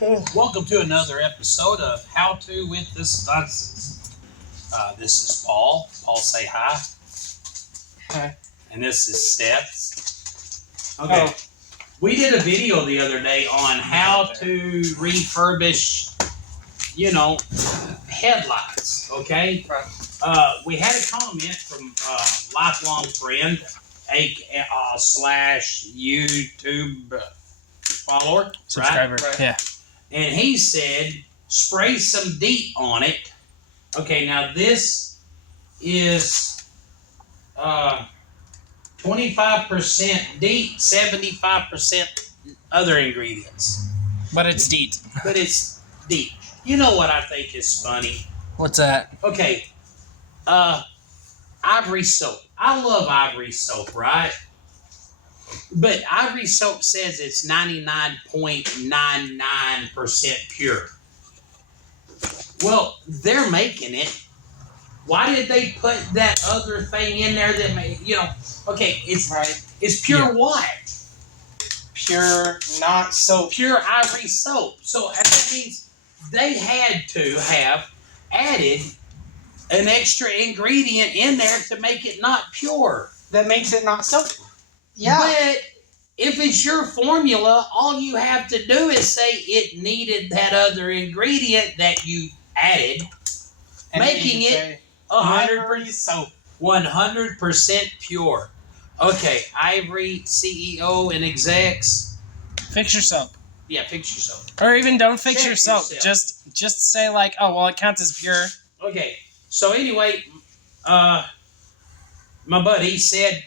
Welcome to another episode of How To with the Stunts. This is Paul. Paul, say hi. Hi. And this is Seth. Okay. We did a video the other day on how to refurbish, headlights. Okay. We had a comment from a lifelong friend, slash YouTube follower, Subscriber. right? Yeah. And he said, spray some Deet on it. Okay, now this is 25% Deet, 75% other ingredients. But it's Deet. But it's Deet. You know what I think is funny? What's that? Okay, Ivory soap. I love Ivory soap, right? But Ivory soap says it's 99.99% pure. Well, they're making it. Why did they put that other thing in there that made, okay, it's right. It's pure what? Pure, not soap. Pure Ivory soap. So that means they had to have added an extra ingredient in there to make it not pure. That makes it not soap. Yeah. But if it's your formula, all you have to do is say it needed that other ingredient that you added, And making you it say, 100% soap. 100% pure. Okay, Ivory, CEO, and execs. Fix your soap. Yeah, fix your soap. Or even don't fix Check your soap. yourself. Just say like, oh well, it counts as pure. Okay, so anyway, my buddy said,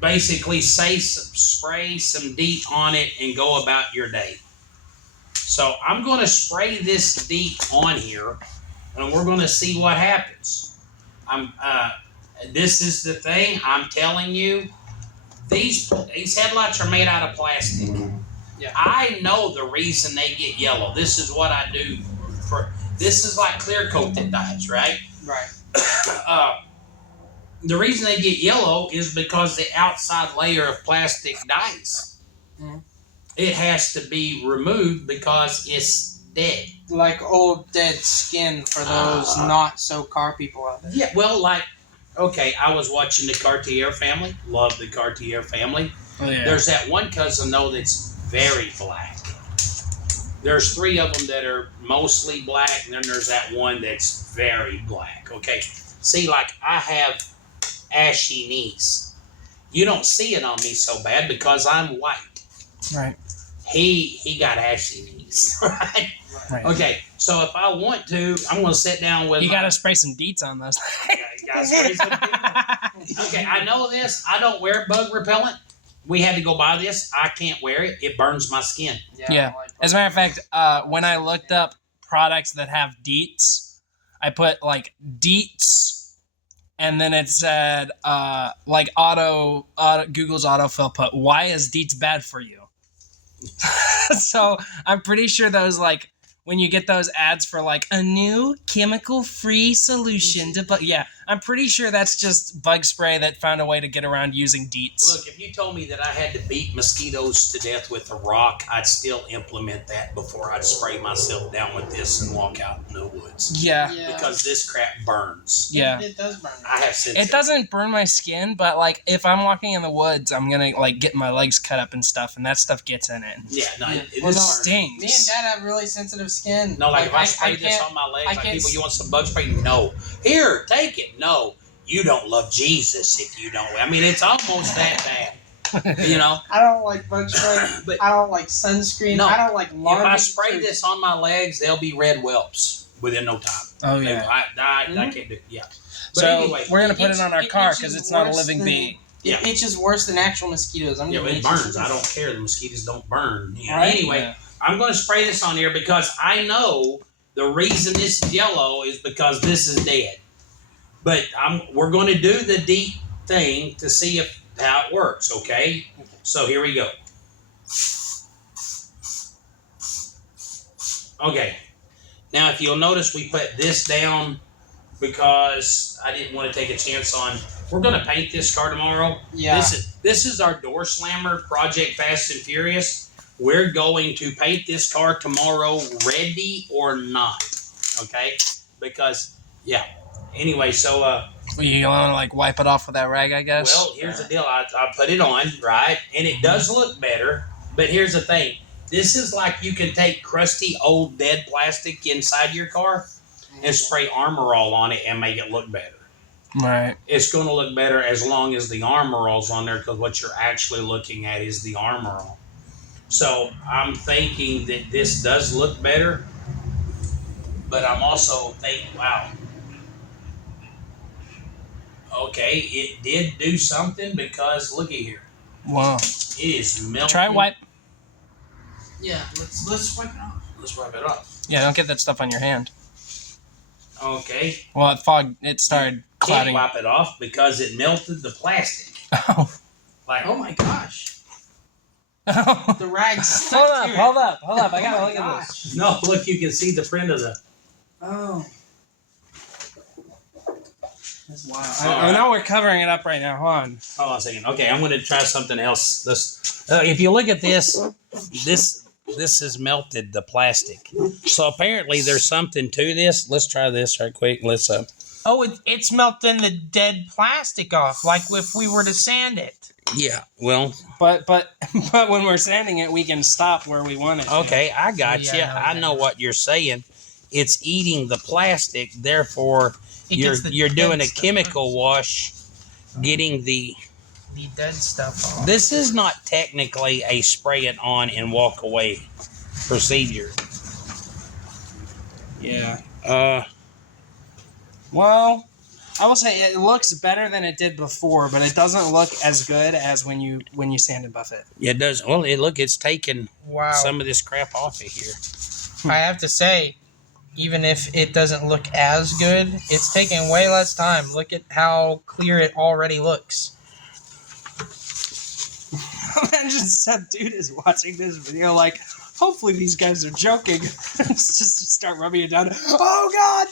basically spray some Deet on it and go about your day. So I'm going to spray this Deet on here, and we're going to see what happens. This is the thing I'm telling you. These headlights are made out of plastic. Yeah. I know the reason they get yellow. This is what I do this is like clear coat that dies, right? Right. The reason they get yellow is because the outside layer of plastic dies. Mm-hmm. It has to be removed because it's dead. Like old dead skin for those not so car people out there. Yeah, well, okay, I was watching the Cartier family. Love the Cartier family. Oh yeah. There's that one cousin, though, that's very black. There's 3 of them that are mostly black, and then there's that one that's very black. Okay, see, like I have ashy knees. You don't see it on me so bad because I'm white. Right. He got ashy knees, right? Right. Okay, so if I want to, I'm going to sit down with You gotta spray some Deets on those. You gotta spray some Okay, I know this. I don't wear bug repellent. We had to go buy this. I can't wear it. It burns my skin. Yeah. As a matter of fact, when I looked up products that have Deets, I put like Deets, and then it said like Google's autofill put, why is Deets bad for you? So I'm pretty sure those, like, when you get those ads for like a new chemical-free solution to I'm pretty sure that's just bug spray that found a way to get around using Deets. Look, if you told me that I had to beat mosquitoes to death with a rock, I'd still implement that before I'd spray myself down with this and walk out in the woods. Yeah. Because this crap burns. Yeah. It does burn. I have sensitive. It doesn't burn my skin, but like if I'm walking in the woods, I'm gonna like get my legs cut up and stuff, and that stuff gets in it. Yeah, no, Yeah. it Well, is no, stings. Me and Dad have really sensitive skin. No, like if I spray I this can't- on my legs, I like can't people, you want some bug spray? No. Here, take it. No. You don't love Jesus if you don't. I mean, it's almost that bad. You know? I don't like bug spray. But I don't like sunscreen. No, I don't like if laundry. I spray this on my legs, they'll be red whelps within no time. Oh I Mm-hmm. can't do it. Yeah. But So anyway, we're gonna put it on our car itches because it's not a worse living than- being. Yeah. It itches worse than actual mosquitoes. I'm yeah, getting it itches. burns. I don't care. The mosquitoes don't burn. You know? Right. Anyway, Yeah. I'm going to spray this on here because I know the reason this is yellow is because this is dead. But we're going to do the Deet thing to see how it works, okay? So here we go. Okay. Now, if you'll notice, we put this down because I didn't want to take a chance on. We're going to paint this car tomorrow. Yeah. This is our door slammer, Project Fast and Furious. We're going to paint this car tomorrow, ready or not. Okay? Because, yeah. Anyway, so, You want to like wipe it off with that rag, I guess? well, here's the deal. I put it on, right? And it does look better. But here's the thing. This is like you can take crusty, old, dead plastic inside your car and spray Armor All on it and make it look better. Right. It's going to look better as long as the Armor All's on there, because what you're actually looking at is the Armor All. So I'm thinking that this does look better, but I'm also thinking, wow, okay, it did do something, because look at here. Wow. It is melting. Try wipe. Yeah, let's wipe it off. Let's wipe it off. Yeah, don't get that stuff on your hand. Okay. Well, it started Can't clouding. wipe it off because it melted the plastic. Oh. Like, Oh my gosh. Hold The rag's stuck to it. up. I gotta look at this. no, look, you can see the print of the. Oh. That's wild. I know we're covering it up right now. Hold on. Hold on a second. Okay, I'm going to try something else. If you look at this has melted the plastic. So apparently there's something to this. Let's try this right quick. Let's Oh, it's melting the dead plastic off, like if we were to sand it. Yeah. Well. But when we're sanding it, we can stop where we want it. Okay, I got you. Yeah, I know what you're saying. It's eating the plastic, therefore you're doing a chemical wash, getting the dead stuff off. This is not technically a spray it on and walk away procedure. Yeah. Well, I will say it looks better than it did before, but it doesn't look as good as when you sand and buff it. Yeah, it does. Well, it's taking some of this crap off of here. I have to say, even if it doesn't look as good, it's taking way less time. Look at how clear it already looks. Imagine some dude is watching this video like, hopefully these guys are joking. Just start rubbing it down. Oh God,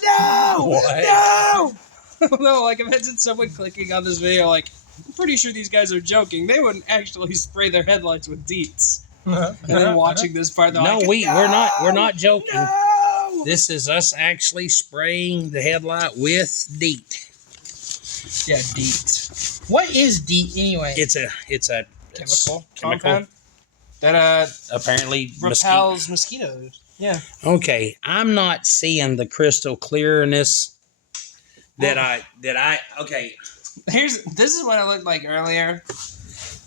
no! What? No! No, like imagine someone clicking on this video like, I'm pretty sure these guys are joking. They wouldn't actually spray their headlights with Deets. And then watching this part, they're like, we're not joking. No! This is us actually spraying the headlight with Deet. Yeah, Deet. What is Deet anyway? It's a Chemical chemical compound that apparently repels mosquitoes. Yeah. Okay, I'm not seeing the crystal clearness that I okay. This is what it looked like earlier.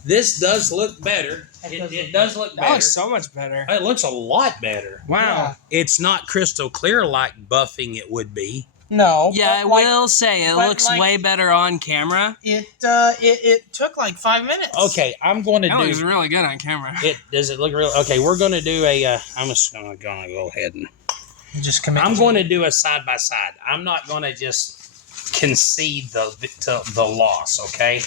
This does look better. It does look That better. looks so much better. It looks a lot better. Wow. It's not crystal clear like buffing it would be. No. Yeah, I but like, will say it but looks like- way better on camera. It took like 5 minutes. Okay, I'm going to That looks do really good on camera. it. Does it look real? Okay, we're going to do a. I'm just going to go ahead and. Just commit. I'm going to do a side by side. I'm not going to just concede the loss. Okay.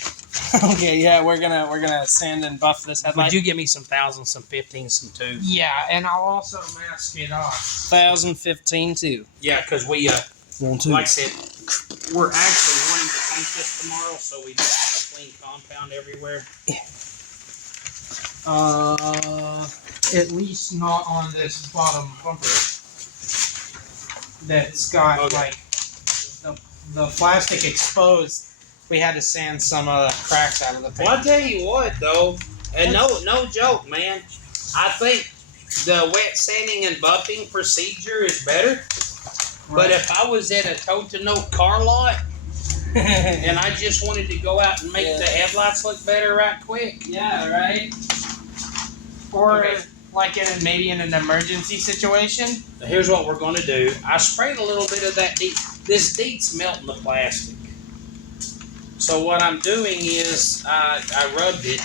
Okay, yeah, we're gonna sand and buff this headlight. Would you give me some 1,000, some 15, some 2? Yeah, and I'll also mask it off. 2015 too. Yeah, because we One, like I said, we're actually wanting to paint this tomorrow, so we don't have a clean compound everywhere. At least not on this bottom bumper. That's got like the plastic exposed. We had to sand some of the cracks out of the paint. Well, I tell you what, though, and no joke, man. I think the wet sanding and buffing procedure is better. But if I was at a toe-to-note car lot and I just wanted to go out and make the headlights look better right quick. Yeah, right. Or Okay. like maybe in an emergency situation. Here's what we're going to do. I sprayed a little bit of that Deet. This Deet's melting the plastic. So what I'm doing is I rubbed it.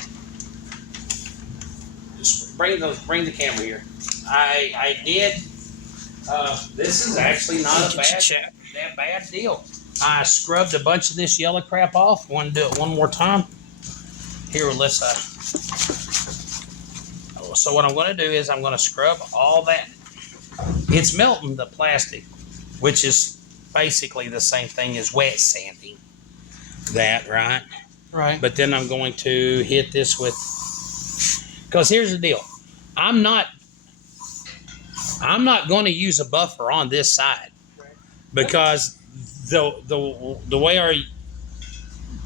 Just bring the camera here. I did. This is actually not that bad deal. I scrubbed a bunch of this yellow crap off. Want to do it one more time? Here, let's. So what I'm going to do is I'm going to scrub all that. It's melting the plastic, which is basically the same thing as wet sanding. That, right? Right. But then I'm going to hit this with, because here's the deal. I'm not going to use a buffer on this side because the way our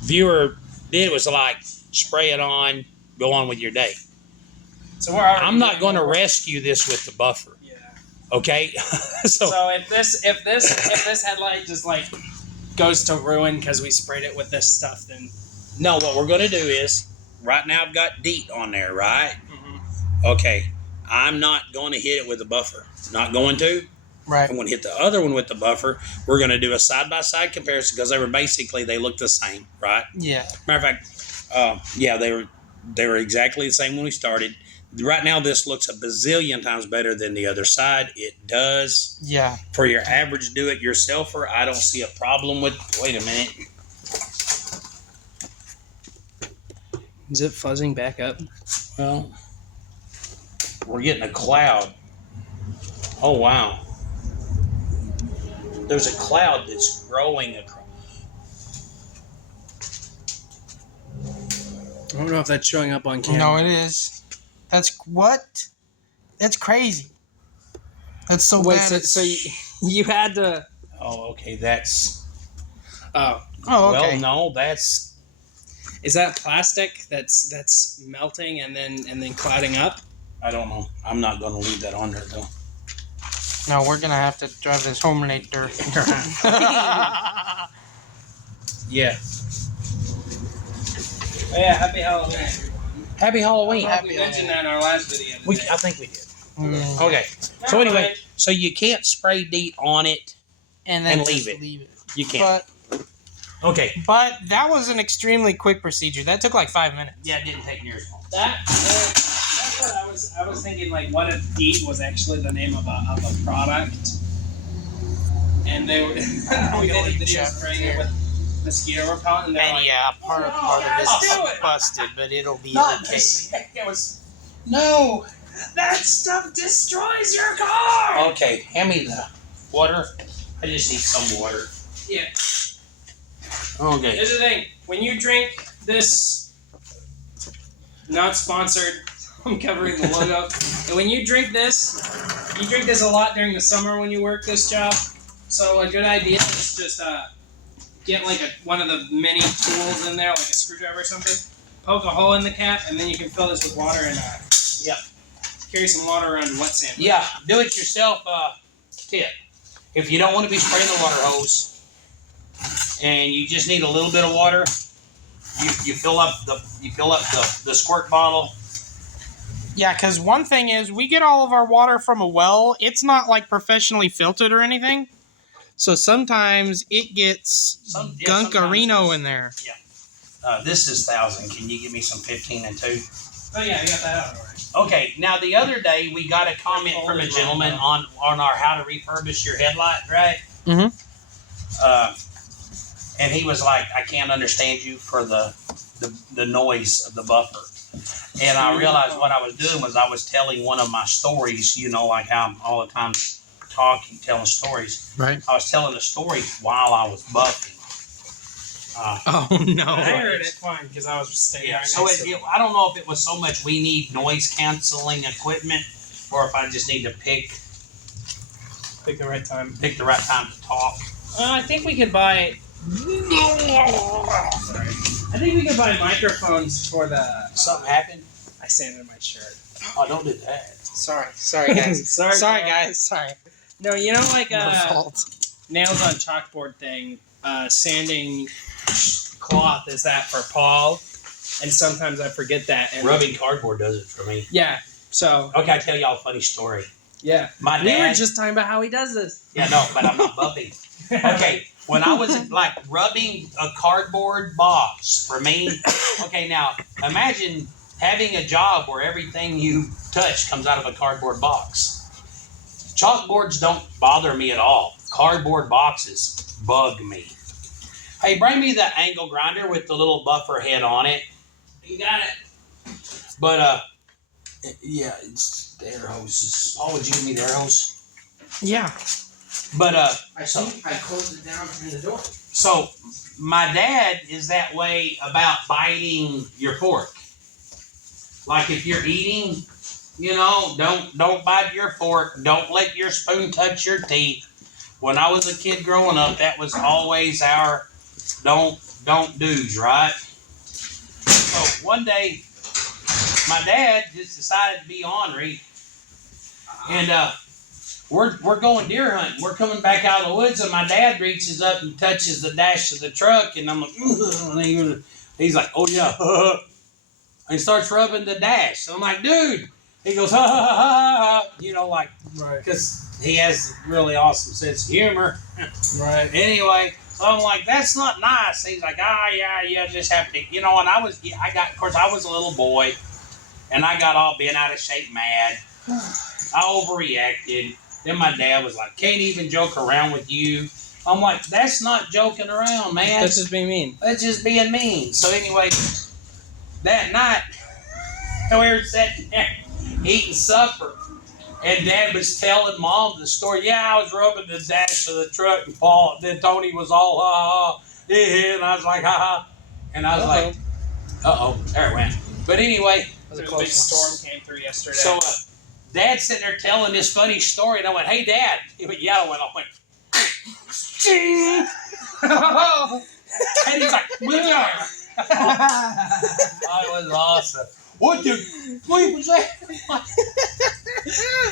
viewer did was like spray it on, go on with your day. So we're already I'm not doing going to more work. rescue this with the buffer. Yeah. Okay. So if this headlight just like goes to ruin because we sprayed it with this stuff, then no, what we're going to do is right now I've got DEET on there, right? mm-hmm. Okay. I'm not going to hit it with a buffer. Not going to. Right. I'm going to hit the other one with the buffer. We're going to do a side-by-side comparison because they look the same, right? Yeah. Matter of fact, yeah, they were exactly the same when we started. Right now, this looks a bazillion times better than the other side. It does. Yeah. For your average do-it-yourselfer, I don't see a problem with. Wait a minute. Is it fuzzing back up? Well, we're getting a cloud. Oh wow. There's a cloud that's growing across. I don't know if that's showing up on camera. No, it is. That's what? That's crazy. That's so Wait, bad. so you had to. Oh, okay. That's. Oh, Oh, okay. Well, no, that's. is that plastic that's melting and then clouding up? I don't know. I'm not going to leave that on there though. No, we're gonna have to drive this home later. Yeah. Oh yeah, happy Halloween. Happy Halloween. We mentioned that in our last video. I think we did. Mm. Okay. So anyway, so you can't spray DEET on it. And then And just leave it. leave it. You can't. But that was an extremely quick procedure. That took like 5 minutes. Yeah, it didn't take near as long. That's what I was thinking. Like, what if Deet was actually the name of a product, and they were we did a video spraying it with mosquito repellent, and they're And like, yeah, part of this do is it. busted, but it'll be Not okay. this. it was No. that stuff destroys your car. Okay, hand me the water. I just need some water. Yeah. Okay. Here's the thing: when you drink this, not sponsored. I'm covering the logo. And when you drink this a lot during the summer when you work this job. So a good idea is just get like one of the mini tools in there, like a screwdriver or something. Poke a hole in the cap, and then you can fill this with water and carry some water around wet sand. Yeah, do it yourself tip. If you don't want to be spraying the water hose, and you just need a little bit of water, you fill up the squirt bottle. Yeah, because one thing is, we get all of our water from a well. It's not like professionally filtered or anything. So sometimes it gets gunkarino in there. This is 1,000. Can you give me some 15 and 2? Oh yeah, I got that out already. Okay, now the other day we got a comment from a gentleman on our how to refurbish your headlight, right? Mhm. And he was like, I can't understand you for the noise of the buffer. And I realized what I was doing was I was telling one of my stories, like how I'm all the time talking, telling stories. Right. I was telling a story while I was buffing. Oh, no. I heard it fine because I was staying right So next to it. I don't know if it was so much we need noise canceling equipment or if I just need to pick Pick the right time. the right time to talk. I think we could buy. I think we could buy microphones for the. Something happened? I sanded my shirt. Oh, don't do that. Sorry guys. Sorry, guys. Sorry. No, you know, like My fault. nails on chalkboard thing. Sanding cloth is that for Paul, and sometimes I forget that. And Rubbing cardboard does it for me. yeah. So Okay, I'll tell y'all a funny story. yeah, My we were dad. just talking about how he does this. Yeah, no, but I'm not buffing. Okay, when I was like rubbing a cardboard box for me. Okay, now imagine having a job where everything you touch comes out of a cardboard box. Chalkboards don't bother me at all. Cardboard boxes bug me. Hey, bring me the angle grinder with the little buffer head on it. You got it. But yeah, it's the air hoses. Paul, would you give me the air hose? Yeah. But I closed it down in the door. So my dad is that way about biting your fork. Like if you're eating, You know, don't bite your fork. Don't let your spoon touch your teeth. When I was a kid growing up, that was always our don't do's, right? So one day, my dad just decided to be ornery, and we're going deer hunting. We're coming back out of the woods, and my dad reaches up and touches the dash of the truck, and I'm like, and he's like, oh yeah, and he starts rubbing the dash. So I'm like, dude. He goes, ha ha ha ha, you know, like, because he has a really awesome sense of humor. Right. Anyway, so I'm like, that's not nice. He's like, yeah, just have to, you know. And I was a little boy, and I got all bent out of shape, mad. I overreacted. Then my dad was like, can't even joke around with you. I'm like, that's not joking around, man. That's just being mean. That's just being mean. So anyway, that night, we were sitting there eating supper, and Dad was telling Mom the story. Yeah, I was rubbing the dash of the truck, and then Tony was all and I was like, ha ha, and I was like, there it went. But anyway, a big storm came through yesterday. So Dad's sitting there telling this funny story, and I went, hey Dad. He went, yeah. I went, and he's like, what? That was awesome. What was that?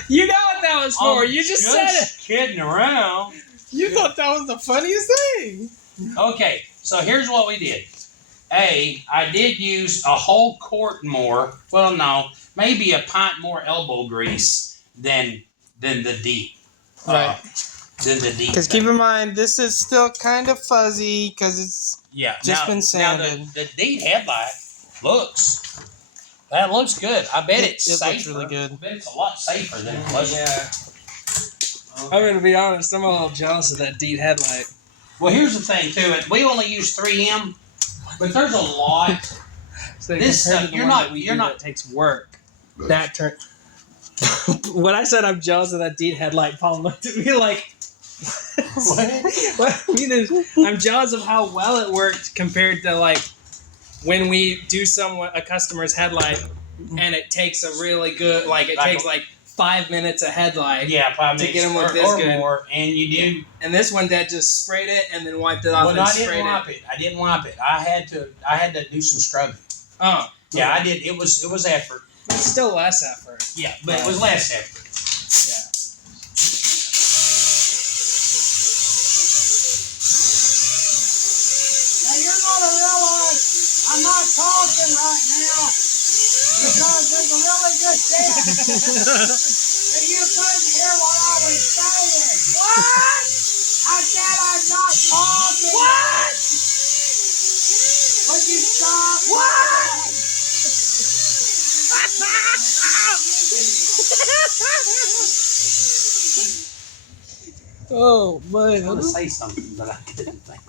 You know what that was for. You just said it. Kidding around. You thought that was the funniest thing. Okay, so here's what we did. I did use a whole quart more. Well, no, maybe a pint more elbow grease than the Deet. Right. Than the Deet. Because keep in mind, this is still kind of fuzzy because it's just been sanded. Now the Deet headlight looks good. I bet it's safer. Looks really good. I bet it's a lot safer than it was. Yeah. Okay. I'm going to be honest. I'm a little jealous of that Deet headlight. Well, here's the thing, too. We only use 3M, but there's a lot. So this stuff, that takes work. That turn. When I said I'm jealous of that Deet headlight, Paul looked at me like, what I mean is, I'm jealous of how well it worked compared to like when we do a customer's headlight and it takes a really good, like it takes like 5 minutes a headlight. Yeah, 5 minutes to get them with this good. More, and you do. Yeah. And this one, Dad just sprayed it and then wiped it off. Well, I didn't wipe it. I had to do some scrubbing. Oh. Yeah, I did. It was effort. It's still less effort. Yeah, but it was less effort. Yeah. Now you're gonna realize I'm not talking right now because there's a really good chance that you couldn't hear what I was saying. What? I said I'm not talking. What? Would you stop? What? Oh, man. I want to say something, but I couldn't think.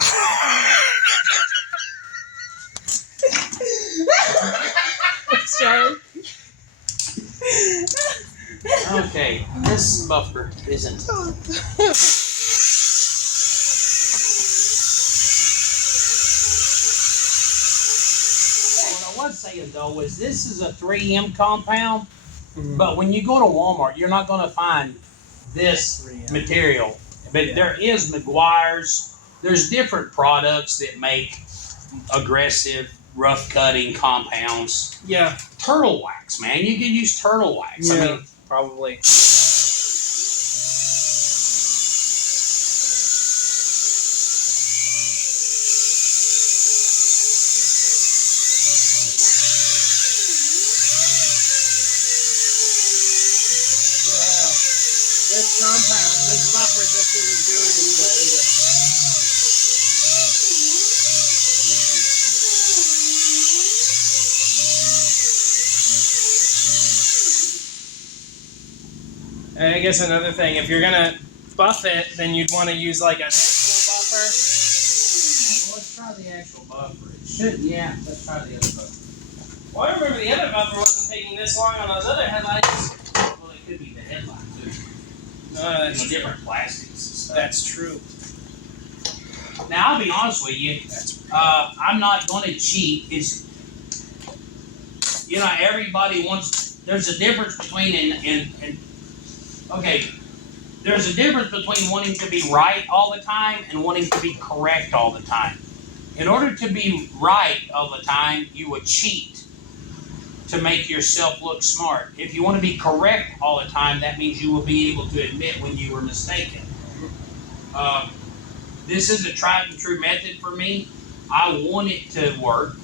Sorry. Okay, this buffer isn't. What I was saying though is this is a 3M compound, but when you go to Walmart, you're not going to find this material. But there is McGuire's. There's different products that make aggressive, rough cutting compounds. Yeah. Turtle wax, man. You can use turtle wax. Yeah, I mean, probably. This buffer just isn't doing as good, is it? And I guess another thing, if you're gonna buff it, then you'd want to use like an actual buffer. well, let's try the actual buffer. It should, yeah. Let's try the other buffer. Well, I remember the other buffer wasn't taking this long on those other headlights. Well, it could be the headlight too. That's It's different plastics and stuff. That's true. Now, I'll be honest with you. I'm not going to cheat. It's, everybody wants there's a difference between okay, there's a difference between wanting to be right all the time and wanting to be correct all the time. In order to be right all the time, you would cheat to make yourself look smart. If you want to be correct all the time, that means you will be able to admit when you were mistaken. This is a tried and true method for me. I want it to work.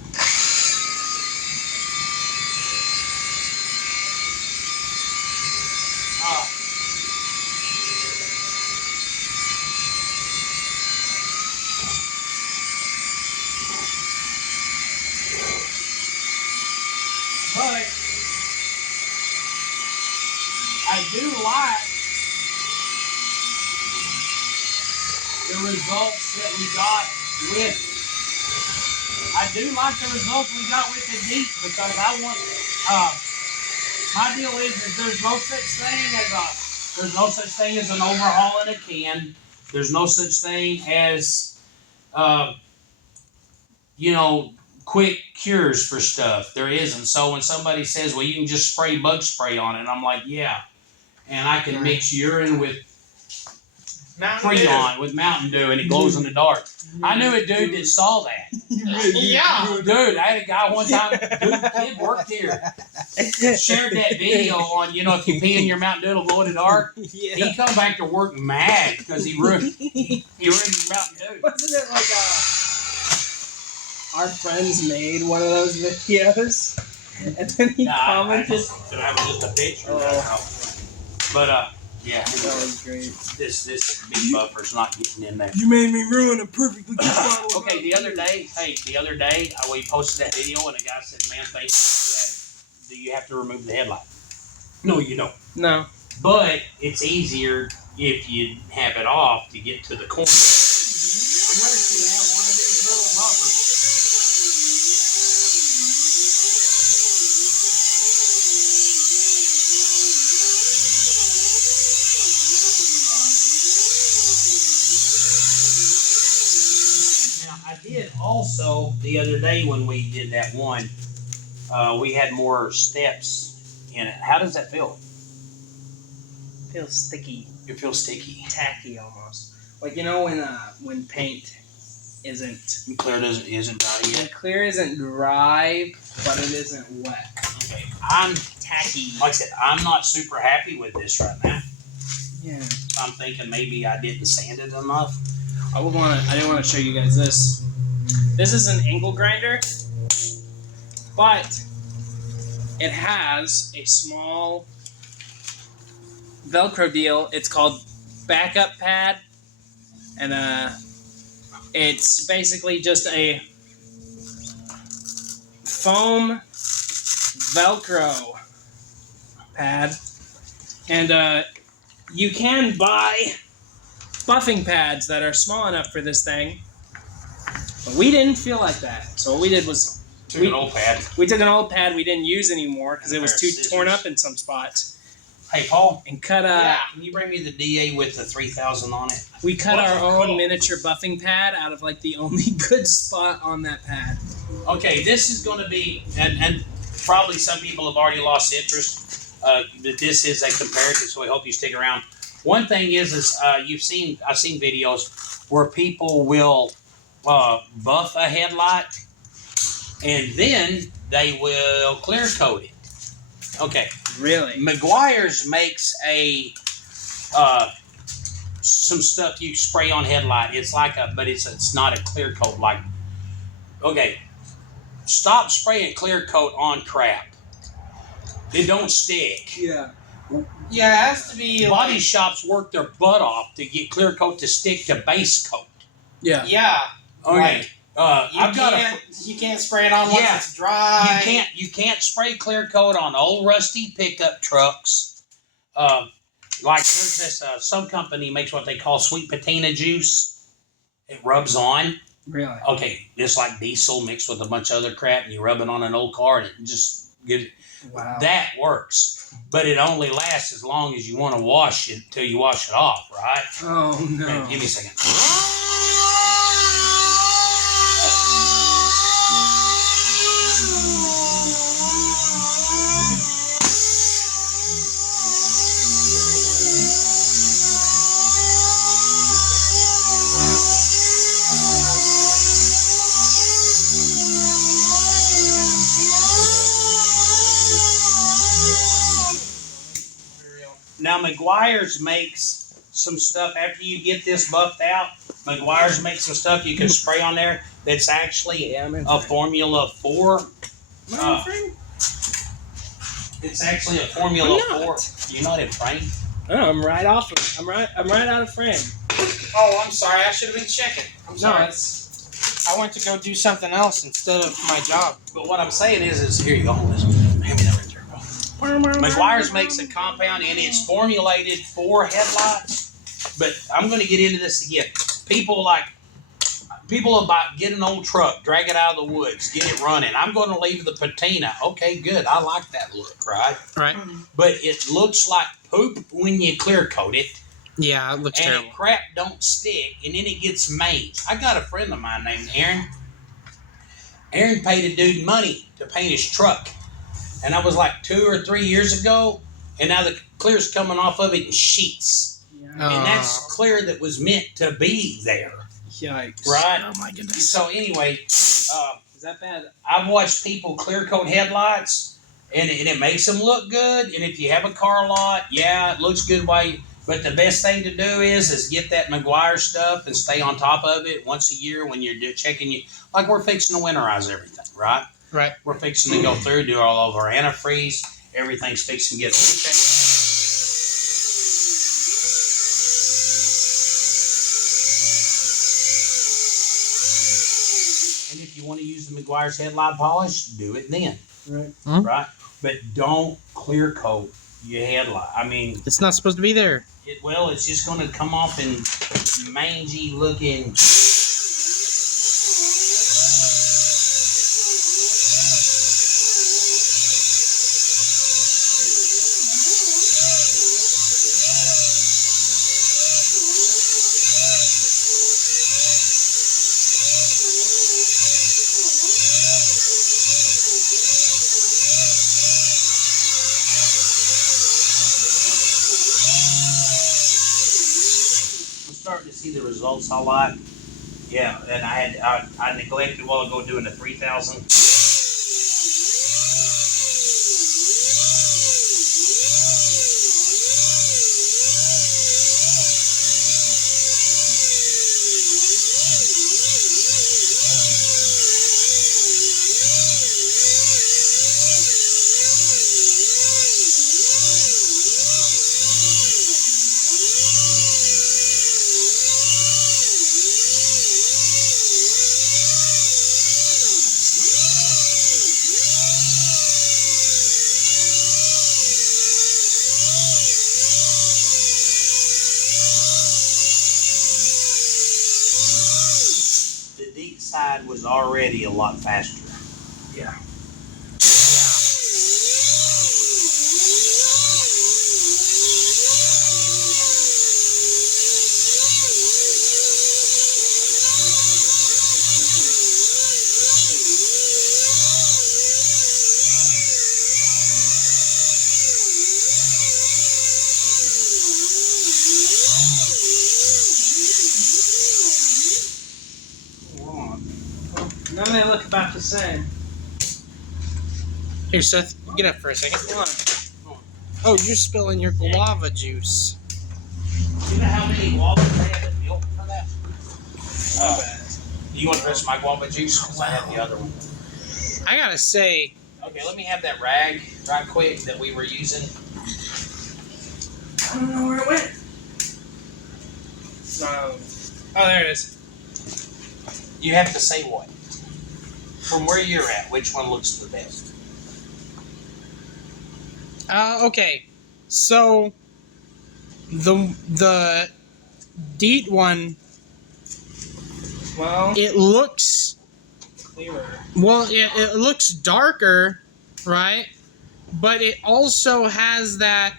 But I do like the results that we got with. I do like the results we got with the Deet because I want. My deal is that there's no such thing as an overhaul in a can. There's no such thing as quick cures for stuff. There isn't. So when somebody says, well, you can just spray bug spray on it, I'm like, yeah. And I can mix urine with Freon, with Mountain Dew, and it glows in the dark. I knew a dude that saw that. Yeah. Dude, I had a guy one time, kid worked here, shared that video on, if you pee in your Mountain Dew, it'll glow in the dark. Yeah. He come back to work mad because he ruined his Mountain Dew. Wasn't it like our friends made one of those videos, and then he commented. Did I have just a picture? Oh. But yeah, That was great. this big buffer's not getting in there. You made me ruin a perfectly good bottle. Okay, the other day, we posted that video and a guy said, "Man, thank you for that. Do you have to remove the headlight?" No, you don't. No. But it's easier if you have it off to get to the corner. Unless you have one of these little buffers. I did also the other day when we did that one, we had more steps in it. How does that feel? Feels sticky, It feels sticky. tacky almost. Like when paint isn't Clear isn't dry yet. when clear isn't dry, but it isn't wet. Okay, I'm Tacky. like I said, I'm not super happy with this right now. Yeah. I'm thinking maybe I didn't sand it enough. I didn't want to show you guys this. This is an angle grinder, but it has a small Velcro deal. It's called backup pad, and it's basically just a foam Velcro pad, and you can buy buffing pads that are small enough for this thing, but we didn't feel like that. So what we did was Took an old pad. we took an old pad we didn't use anymore because it was too Scissors. torn up in some spots, Hey, Paul. and cut Can you bring me the DA with the 3000 on it? we cut What's our it own called? miniature buffing pad out of like the only good spot on that pad. Okay, this is going to be, and probably some people have already lost interest, but this is a comparative, so I hope you stick around. One thing is I've seen videos where people will buff a headlight and then they will clear coat it. Okay, Really? McGuire's makes some stuff you spray on headlight. It's like but it's not a clear coat. Like, okay, stop spraying clear coat on crap. It don't stick. Yeah. Yeah, it has to be. Body shops work their butt off to get clear coat to stick to base coat. Yeah. Yeah. Okay. You can't spray it on once Yeah. it's dry. You can't spray clear coat on old rusty pickup trucks. Like there's this some company makes what they call sweet patina juice. It rubs on. Really? Okay, just like diesel mixed with a bunch of other crap, and you rub it on an old car, and it just gives. Wow. That works, but it only lasts as long as you want to wash it until you wash it off, right? Oh no. Okay, give me a second. Now McGuire's makes some stuff after you get this buffed out. McGuire's makes some stuff you can spray on there that's actually a Formula 4. It's actually a Formula 4. You're not in frame? No, I'm right off. I'm right out of frame. Oh, I'm sorry. I should have been checking. I'm sorry. No, I went to go do something else instead of my job. But what I'm saying is here you go. Hand me that right there. McGuire's makes a compound and it's formulated for headlights. But I'm going to get into this again. People about get an old truck, drag it out of the woods, get it running. I'm going to leave the patina. Okay, good. I like that look, right? Right. But it looks like poop when you clear coat it. Yeah, it looks terrible. And crap don't stick, and then it gets mange. I got a friend of mine named Aaron. Aaron paid a dude money to paint his truck. And that was like 2 or 3 years ago, and now the clear's coming off of it in sheets. Yeah. And that's clear that was meant to be there. Yikes. Right? Oh my goodness. So anyway, Is that bad? I've watched people clear coat headlights, and it makes them look good. And if you have a car lot, yeah, it looks good. But the best thing to do is get that McGuire stuff and stay on top of it once a year when you're checking. Like we're fixing to winterize everything, right? Right. We're fixing to go through, do all of our antifreeze. Everything's fixing to get oil checked. And if you want to use the McGuire's headlight polish, do it then. Right. Right? But don't clear coat your headlight. I mean, It's not supposed to be there. it's just going to come off in mangy looking. Starting to see the results I like. Yeah, and I neglected a while ago doing the 3000. The Deet side was already a lot faster. Yeah. Now they look about the same. Here, Seth, get up for a second. Come on. Oh, you're spilling your guava juice. You know how many guavas they have in milk for that? You want the rest of my guava juice? Because I have the other one. I gotta say, Okay, let me have that rag right quick that we were using. I don't know where it went. Oh, there it is. You have to say what? From where you're at, which one looks the best? okay, so the Deet one, Well, it looks clearer. it looks darker, right? But it also has that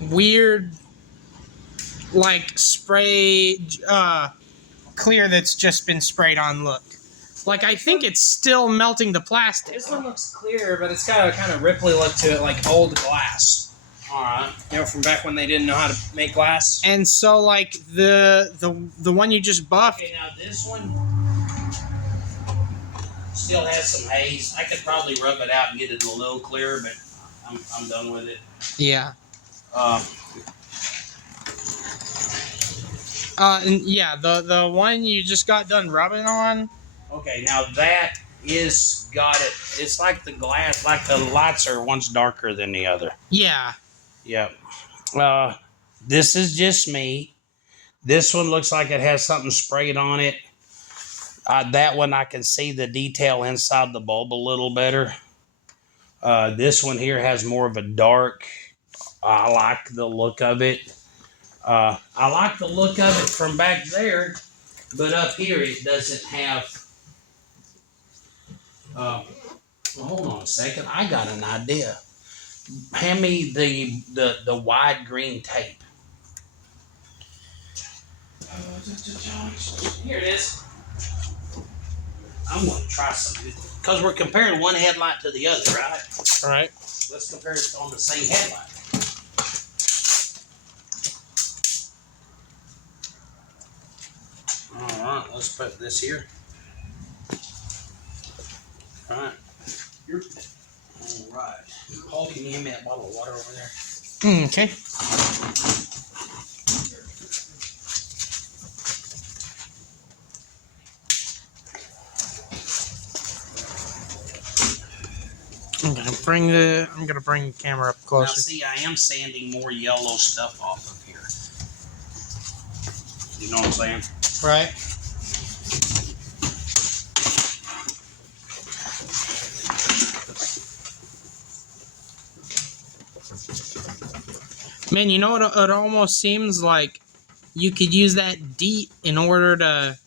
weird, like spray clear that's just been sprayed on look. Like I think it's still melting the plastic. This one looks clearer, but it's got a kind of ripply look to it, like old glass. Alright. You know, from back when they didn't know how to make glass. And so like the one you just buffed. Okay, now this one still has some haze. I could probably rub it out and get it a little clearer, but I'm done with it. Yeah. And yeah, the one you just got done rubbing on. Okay, now that is got it. It's like the glass, like the lights are one's darker than the other. Yeah. Yep. This is just me. This one looks like it has something sprayed on it. That one I can see the detail inside the bulb a little better. This one here has more of a dark. I like the look of it. I like the look of it from back there, but up here it doesn't have. Well, hold on a second. I got an idea. Hand me the wide green tape. Here it is. I'm going to try something because we're comparing one headlight to the other, right? All right. Let's compare it on the same headlight. All right, let's put this here. All right. All right. Paul, can you hand me that bottle of water over there? Okay. I'm gonna bring the camera up Now, closer. see, I am sanding more yellow stuff off of here. You know what I'm saying? Right. Man, you know what? It almost seems like you could use that Deet in order to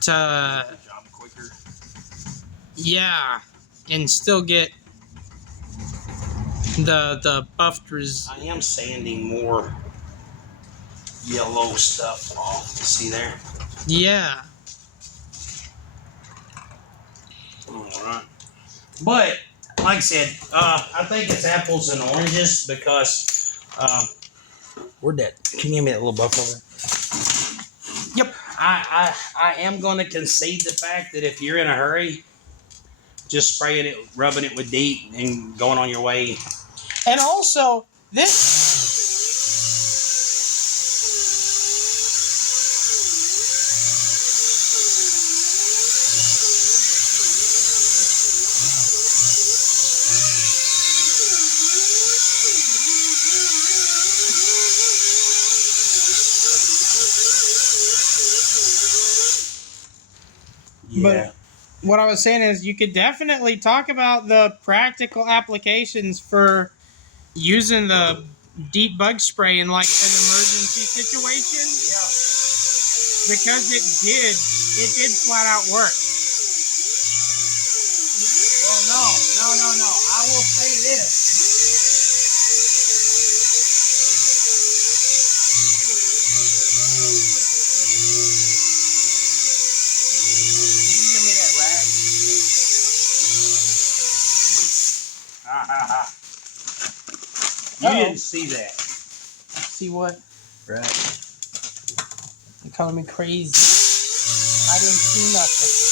Job quicker. yeah, and still get the buffed I am sanding more yellow stuff off. See there? yeah. All right. But like I said, I think it's apples and oranges because where'd that? Can you give me that little buff over? Yep. I am going to concede the fact that if you're in a hurry, just spraying it, rubbing it with Deet, and going on your way. And also this. Yeah. What I was saying is you could definitely talk about the practical applications for using the Deet bug spray in like an emergency situation. Yeah. Because it did flat out work. Well, no. I will say this. Can you give me that rag? You didn't see that. See what? Right. You're calling me crazy. I didn't see nothing.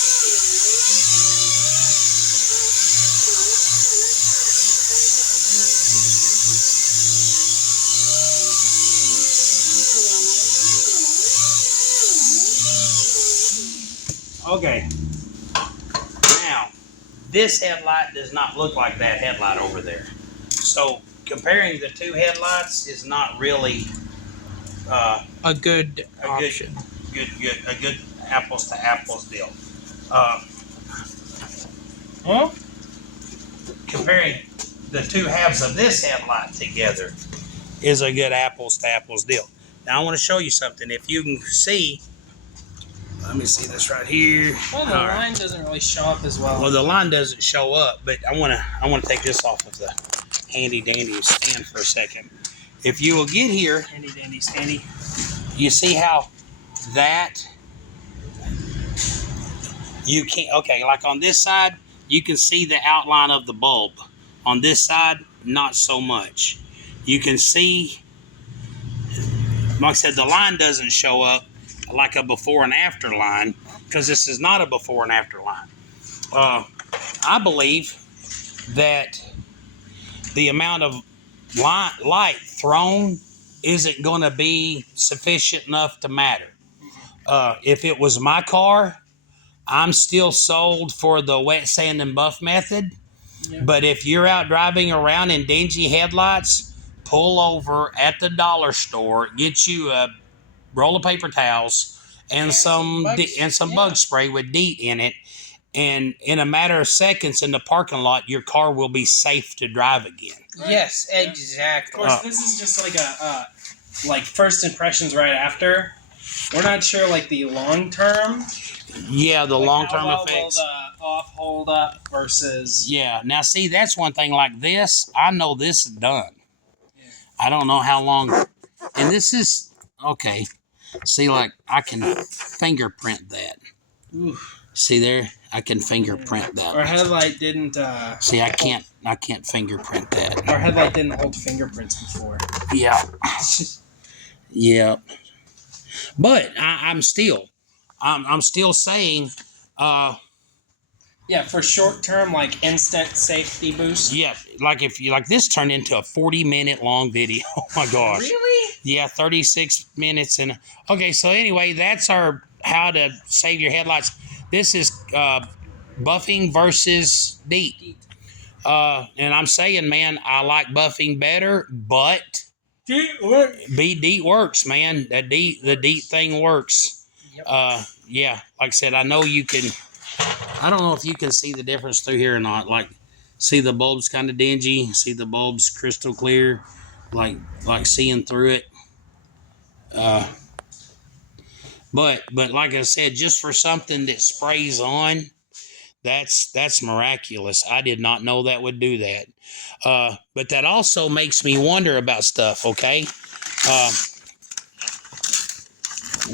Okay. Now, this headlight does not look like that headlight over there. So comparing the two headlights is not really A good option. a good apples to apples deal. Well, Comparing the two halves of this headlight together is a good apples to apples deal. Now I want to show you something. If you can see, let me see this right here. Well, the line doesn't really show up as well. Well, the line doesn't show up, but I want to take this off of the handy dandy stand for a second. If you will get here, Handy dandy standy. you see how that you can't. Okay, like on this side, you can see the outline of the bulb. On this side, not so much. You can see, like I said, the line doesn't show up like a before and after line because this is not a before and after line. I believe that the amount of light thrown isn't going to be sufficient enough to matter. If it was my car, I'm still sold for the wet sand and buff method. Yeah. But if you're out driving around in dingy headlights, pull over at the dollar store, get you a roll of paper towels and some bug spray with DEET in it, and in a matter of seconds in the parking lot, your car will be safe to drive again. Right. Yes, exactly. Of course, this is just like a like first impressions right after. We're not sure like the long term. Yeah, the like long term how well effects. Will the off hold up versus. Yeah. Now, see, that's one thing. Like this, I know this is done. Yeah. I don't know how long, and this is okay. See, like I can fingerprint that. Oof. See there, I can fingerprint that. Our headlight didn't. See, I can't fingerprint that. Our headlight didn't hold fingerprints before. Yeah. Yeah. But I'm still saying. Yeah, for short term, like instant safety boost. Yeah, like if you like this turned into a 40-minute long video. Oh my gosh. Really? Yeah, 36 minutes and okay. So anyway, that's our how to save your headlights. This is buffing versus DEET. And I'm saying, man, I like buffing better, but DEET works, man. The DEET thing works. Yep. Yeah, like I said, I know you can. I don't know if you can see the difference through here or not. Like, see the bulbs kind of dingy. See the bulbs crystal clear. Like seeing through it. But like I said, just for something that sprays on, that's miraculous. I did not know that would do that. But that also makes me wonder about stuff. Okay,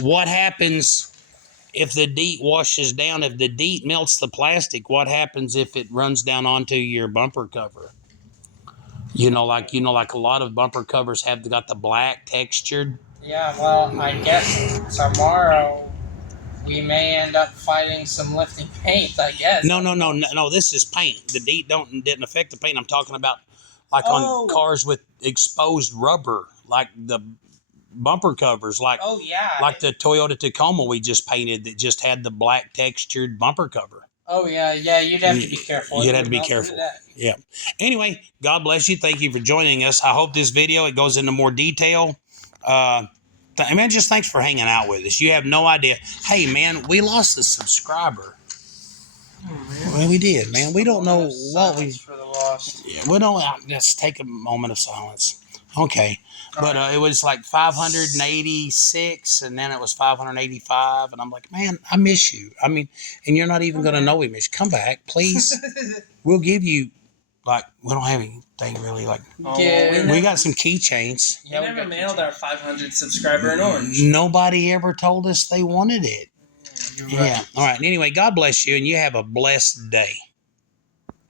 what happens if the DEET washes down? If the DEET melts the plastic, what happens if it runs down onto your bumper cover? Like a lot of bumper covers have got the black textured. Yeah, well, I guess tomorrow we may end up fighting some lifting paint, I guess. No, this is paint. The DEET didn't affect the paint. I'm talking about on cars with exposed rubber, like the bumper covers, like the Toyota Tacoma we just painted that just had the black textured bumper cover. Oh yeah, you'd have to be careful. You'd have to be careful. Yeah. Anyway, God bless you. Thank you for joining us. I hope this video it goes into more detail. Man, just thanks for hanging out with us. You have no idea. Hey, man, we lost a subscriber. Well, we did, man. We don't know what we. For the lost. Yeah, we don't. Let's take a moment of silence. Okay, but it was like 586, and then it was 585, and I'm like, man, I miss you. I mean, and you're not even gonna know we miss you. Come back, please. We'll give you. Like, we don't have anything really. Like, we got some keychains. We never mailed our 500 subscriber in orange. Nobody ever told us they wanted it. Yeah, you're right. Yeah. All right. Anyway, God bless you, and you have a blessed day.